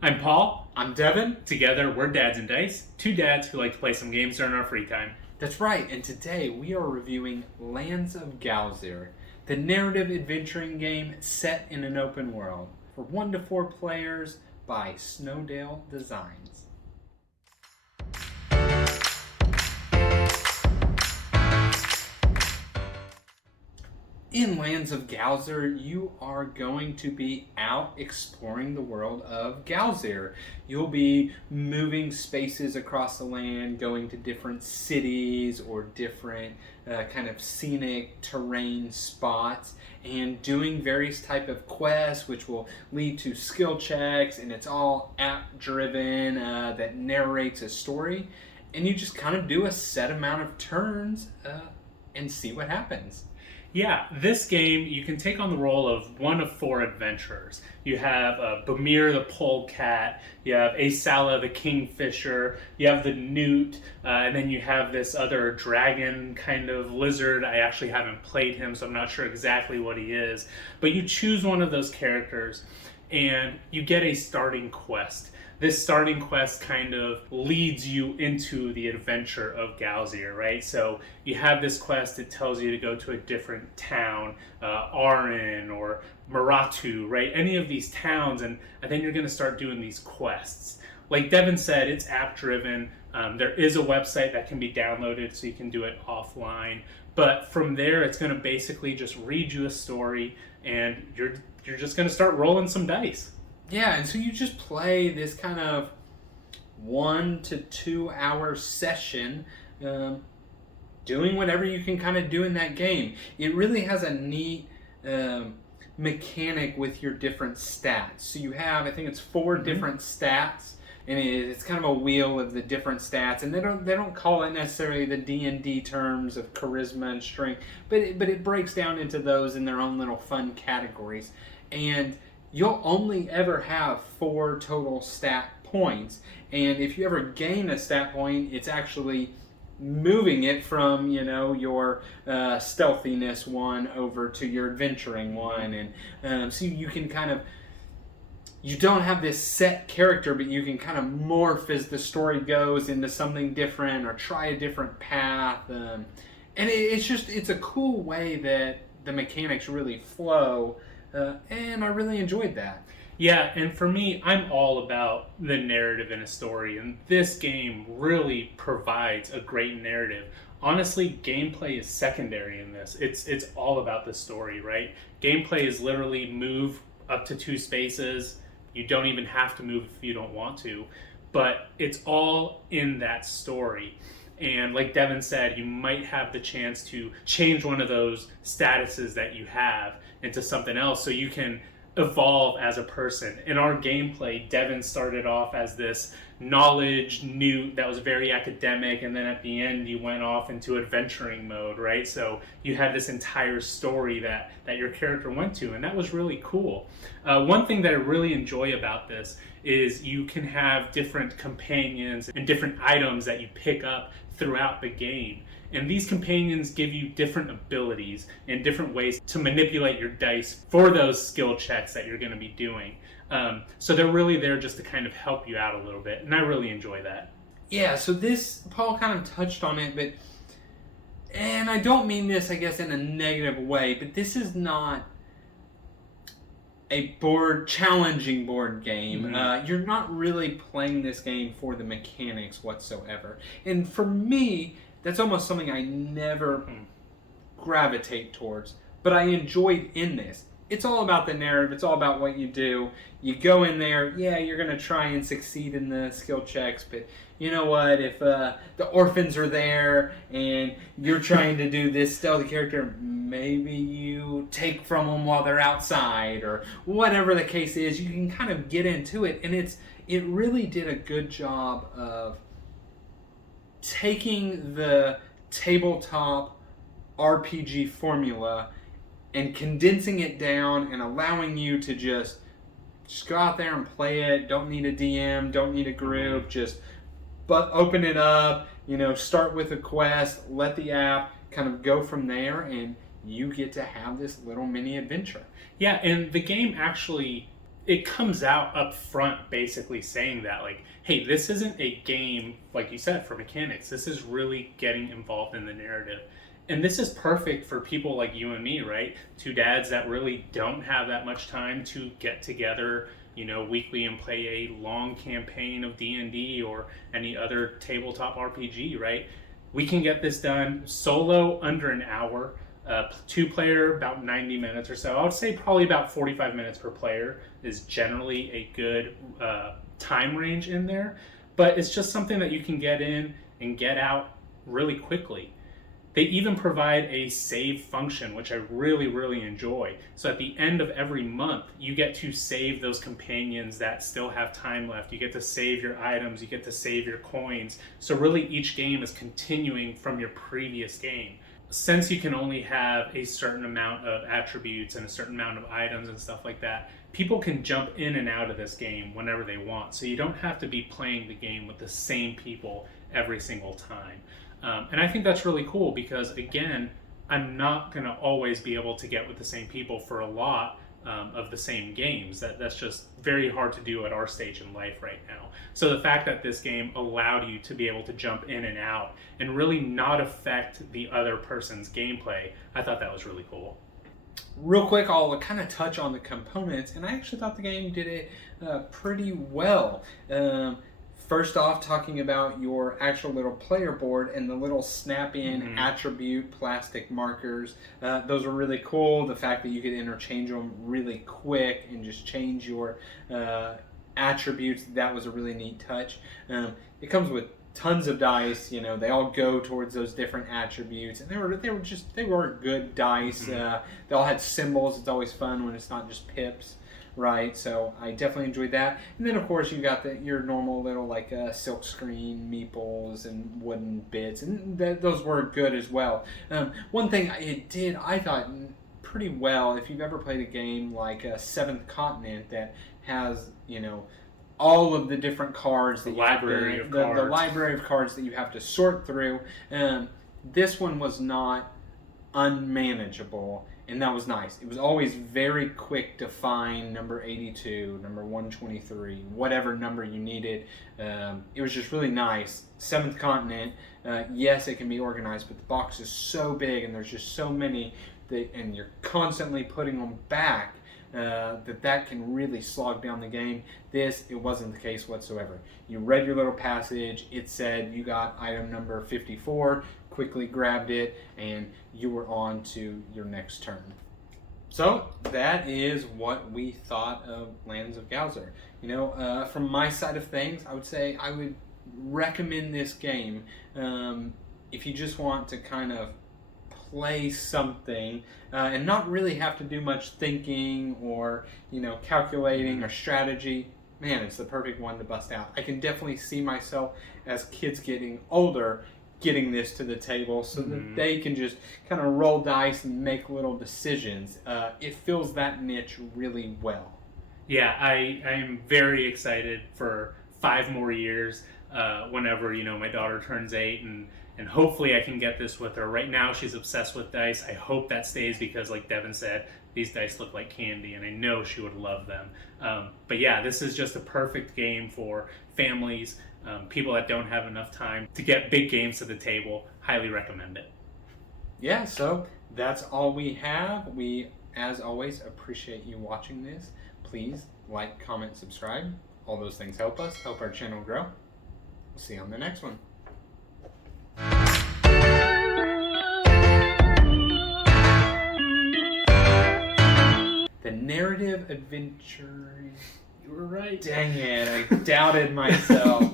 I'm Paul. I'm Devin. Together, we're Dads and Dice, two dads who like to play some games during our free time. That's right, and today we are reviewing Lands of GALZYR, the narrative adventuring game set in an open world for 1 to 4 players by Snowdale Designs. In Lands of GALZYR, you are going to be out exploring the world of GALZYR. You'll be moving spaces across the land, going to different cities or different kind of scenic terrain spots, and doing various type of quests, which will lead to skill checks, and it's all app-driven that narrates a story. And you just kind of do a set amount of turns and see what happens. Yeah, this game, you can take on the role of 1 of 4 adventurers. You have Bamir the polecat, you have Asala the kingfisher, you have the newt, and then you have this other dragon kind of lizard. I actually haven't played him, so I'm not sure exactly what he is. But you choose one of those characters, and you get a starting quest. This starting quest kind of leads you into the adventure of GALZYR, right? So you have this quest, it tells you to go to a different town, Arin or Maratu, right? Any of these towns, and then you're gonna start doing these quests. Like Devin said, it's app-driven. There is a website that can be downloaded so you can do it offline. But from there, it's gonna basically just read you a story, and you're just gonna start rolling some dice. Yeah, and so you just play this kind of 1 to 2 hour session, doing whatever you can kind of do in that game. It really has a neat mechanic with your different stats. So you have, I think it's 4 different stats, and it's kind of a wheel of the different stats. And they don't call it necessarily the D&D terms of charisma and strength, but it breaks down into those in their own little fun categories. And you'll only ever have 4 total stat points, and if you ever gain a stat point, it's actually moving it from, your stealthiness 1 over to your adventuring 1, and so you can kind of, you don't have this set character, but you can kind of morph as the story goes into something different or try a different path, and it's a cool way that the mechanics really flow. And I really enjoyed that. Yeah, and for me, I'm all about the narrative in a story, and this game really provides a great narrative. Honestly, gameplay is secondary in this. It's all about the story, right? Gameplay is literally move up to 2 spaces. You don't even have to move if you don't want to, but it's all in that story. And like Devin said, you might have the chance to change one of those statuses that you have into something else so you can evolve as a person. In our gameplay, Devin started off as this knowledge newt that was very academic, and then at the end you went off into adventuring mode, right? So you had this entire story that your character went to, and that was really cool. One thing that I really enjoy about this is you can have different companions and different items that you pick up throughout the game. And these companions give you different abilities and different ways to manipulate your dice for those skill checks that you're going to be doing. So they're really there just to kind of help you out a little bit, and I really enjoy that. Yeah, so this, Paul kind of touched on it, and I don't mean this, I guess, in a negative way, but this is not a challenging board game. Mm-hmm. You're not really playing this game for the mechanics whatsoever. And for me, that's almost something I never gravitate towards, but I enjoyed in this. It's all about the narrative. It's all about what you do. You go in there, yeah, you're going to try and succeed in the skill checks, but you know what? If the orphans are there and you're trying to do this stealthy character, maybe you take from them while they're outside, or whatever the case is. You can kind of get into it, and it really did a good job of taking the tabletop RPG formula and condensing it down and allowing you to just go out there and play it. Don't need a DM, don't need a group, just open it up, start with a quest, let the app kind of go from there, and you get to have this little mini adventure. Yeah, and the game actually it comes out up front basically saying that, like, hey, this isn't a game, like you said, for mechanics. This is really getting involved in the narrative. And this is perfect for people like you and me, right? Two dads that really don't have that much time to get together, weekly and play a long campaign of D&D or any other tabletop RPG, right? We can get this done solo under an hour, two-player about 90 minutes or so. I would say probably about 45 minutes per player is generally a good time range in there. But it's just something that you can get in and get out really quickly. They even provide a save function, which I really, really enjoy. So at the end of every month, you get to save those companions that still have time left. You get to save your items, you get to save your coins. So really each game is continuing from your previous game. Since you can only have a certain amount of attributes and a certain amount of items and stuff like that, people can jump in and out of this game whenever they want. So you don't have to be playing the game with the same people every single time. And I think that's really cool because, again, I'm not going to always be able to get with the same people for a lot of the same games. That's just very hard to do at our stage in life right now. So the fact that this game allowed you to be able to jump in and out and really not affect the other person's gameplay, I thought that was really cool. Real quick, I'll kind of touch on the components, and I actually thought the game did it pretty well. First off, talking about your actual little player board and the little snap-in attribute plastic markers. Those were really cool. The fact that you could interchange them really quick and just change your attributes, that was a really neat touch. It comes with tons of dice. They all go towards those different attributes, and they were good dice. They all had symbols. It's always fun when it's not just pips. Right, so I definitely enjoyed that. And then, of course, you got your normal little silk screen meeples and wooden bits, and those were good as well. One thing it did, I thought, pretty well, if you've ever played a game like Seventh Continent that has, all of the different cards, the library of cards that you have to sort through. This one was not unmanageable. And that was nice. It was always very quick to find number 82, number 123, whatever number you needed. It was just really nice. Seventh Continent, yes, it can be organized, but the box is so big and there's just so many, and you're constantly putting them back, that can really slog down the game. It wasn't the case whatsoever. You read your little passage, it said you got item number 54, quickly grabbed it, and you were on to your next turn. So that is what we thought of Lands of GALZYR. From my side of things, I would say I would recommend this game if you just want to kind of play something and not really have to do much thinking or calculating or strategy. Man, it's the perfect one to bust out. I can definitely see myself as kids getting older getting this to the table so that they can just kind of roll dice and make little decisions. It fills that niche really well. Yeah, I am very excited for 5 more years whenever my daughter turns 8, and hopefully I can get this with her. Right now she's obsessed with dice. I hope that stays because, like Devin said, these dice look like candy and I know she would love them. But yeah, this is just a perfect game for families, people that don't have enough time to get big games to the table. Highly recommend it. Yeah, so that's all we have. We, as always, appreciate you watching this. Please like, comment, subscribe. All those things help us, help our channel grow. We'll see you on the next one. The narrative adventure. You were right. Dang it, I doubted myself.